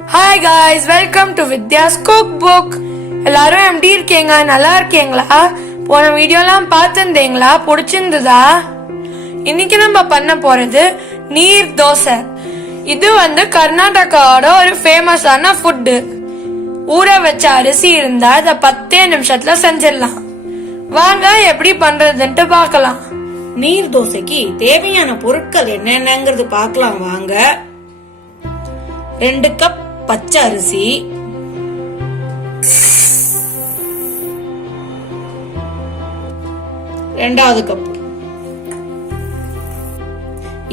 Hi guys, welcome to Vidya's Cookbook. எல்லாரும் எப்படி இருக்கீங்க? நல்லா இருக்கீங்களா? போன வீடியோலாம் பார்த்திருந்தீங்களா? பிடிச்சிருந்ததா? இன்னைக்கு நம்ம பண்ண போறது நீர் தோசை. இது கர்நாடகாவோட ஒரு ஃபேமஸான ஃபுட். ஊற வச்ச அரிசி இருந்தா அத 10 நிமிஷத்துல செஞ்சிடலாம். வாங்க எப்படி பண்றதுன்னு பார்க்கலாம். நீர் தோசைக்கு தேவையான பொருட்கள் என்னென்னங்கிறது பார்க்கலாம் வாங்க. 2 கப் பச்சை அரிசி, 2வது கப்.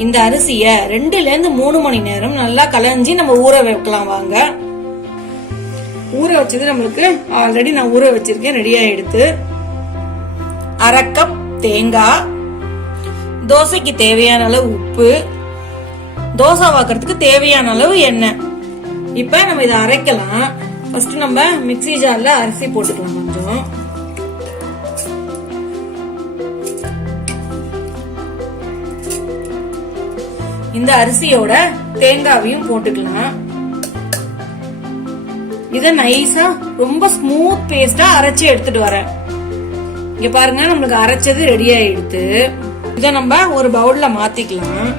இந்த அரிசிய 2 ல இருந்து 3 மணி நேரம் நல்லா கலஞ்சி நம்ம ஊற வைக்கலாம் வாங்க. ஊற வச்சது நம்மளுக்கு ஆல்ரெடி நான் ஊற வச்சிருக்கேன், ரெடியா எடுத்து. 1/2 கப் தேங்காய், தோசைக்கு தேவையான அளவு உப்பு, தோசை வாக்குறதுக்கு தேவையான அளவு எண்ணெய். இப்ப நம்ம இதை அரைக்கலாம். ஃபர்ஸ்ட் நம்ம மிக்ஸி ஜார்ல அரிசி போட்டுக்கலாம். கொஞ்சம் இந்த அரிசியோட தேங்காவையும் போட்டுக்கலாம். இத நைஸா ரொம்ப ஸ்மூத் பேஸ்டா அரைச்சி எடுத்துட்டு வரேன். இங்க பாருங்க, நம்மளுக்கு அரைச்சது ரெடி ஆயிடுத்து. இத நம்ம ஒரு பவுல்ல மாத்திக்கலாம்.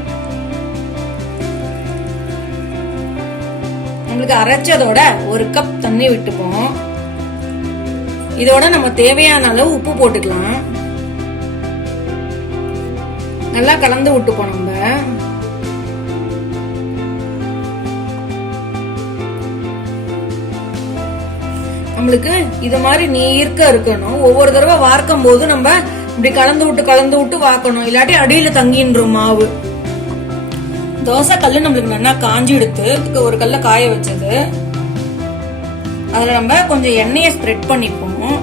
நம்மளுக்கு அரைச்சதோட 1 கப் தண்ணி விட்டுப்போம். இதோட நம்ம தேவையான அளவு உப்பு போட்டுக்கலாம். நல்லா கலந்து விட்டுப்போம். நம்ம நம்மளுக்கு இது மாதிரி நீர்க்க இருக்கணும். ஒவ்வொரு தடவை வார்க்கும் போது நம்ம இப்படி கலந்து விட்டு வாக்கணும், இல்லாட்டி அடியில தங்கின்றோம் மாவு. தோசை கல்லு நம்மளுக்கு நல்லா காஞ்சி எடுத்து ஒரு கல்ல காய வச்சது. அதுல நம்ம கொஞ்சம் எண்ணெயை ஸ்ப்ரெட் பண்ணிப்போம்.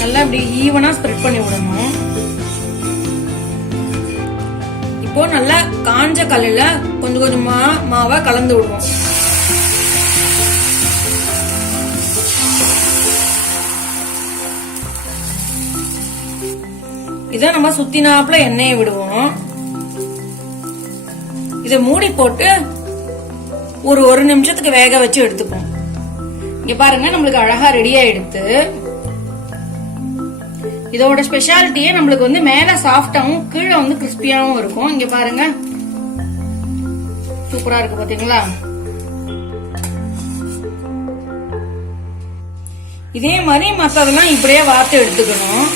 நல்லா இப்படி ஈவனா ஸ்ப்ரெட் பண்ணி விடணும். இப்போ நல்லா காஞ்ச கல்லுல கொஞ்சம் கொஞ்சமா மாவை கலந்து விடுவோம். இத நம்ம சுத்தினாப்புல எண்ணெயை விடுவோம். இத மூடி போட்டு ஒரு 1 நிமிஷத்துக்கு வேக வச்சு எடுத்துப்போம். இங்க பாருங்க, நம்மளுக்கு அழகா ரெடியா எடுத்து. இதோட ஸ்பெஷாலிட்டியே நம்மளுக்கு மேல சாஃப்டாவும் கீழே கிறிஸ்பியாவும் இருக்கும். இங்க பாருங்க, சூப்பரா இருக்கு பாத்தீங்களா? இதே மாதிரி மத்ததெல்லாம் இப்படியே வார்த்து எடுத்துக்கணும்.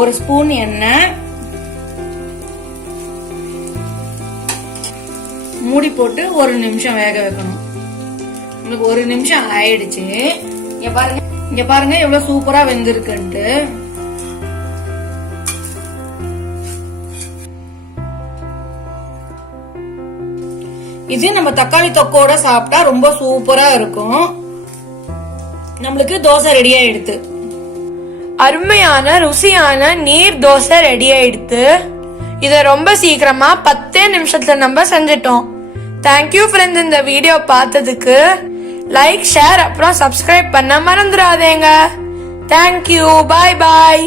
ஒரு ஸ்பூன் எண்ணெய், மூடி போட்டு 1 நிமிஷம் வேக வைக்கணும். உங்களுக்கு 1 நிமிஷம் ஆயிடுச்சு. இங்க பாருங்க எவ்வளவு சூப்பரா வெந்திருக்குன்ட்டு. இது நம்ம தக்காளி தொக்கோட சாப்பிட்டா ரொம்ப சூப்பரா இருக்கும். நம்மளுக்கு தோசை ரெடி ஆயிடுத்து. அருமையான ருசியான நீர் தோசை ரெடி ஆயிடுத்து. இத ரொம்ப சீக்கிரமா 10 நிமிஷத்துல நம்ம செஞ்சிட்டோம். தேங்க்யூ ஃப்ரெண்ட்ஸ், இந்த வீடியோ பார்த்ததுக்கு. லைக், ஷேர் அப்புறம் சப்ஸ்கிரைப் பண்ண மறந்துடாதீங்க. தேங்க்யூ, பாய் பாய்.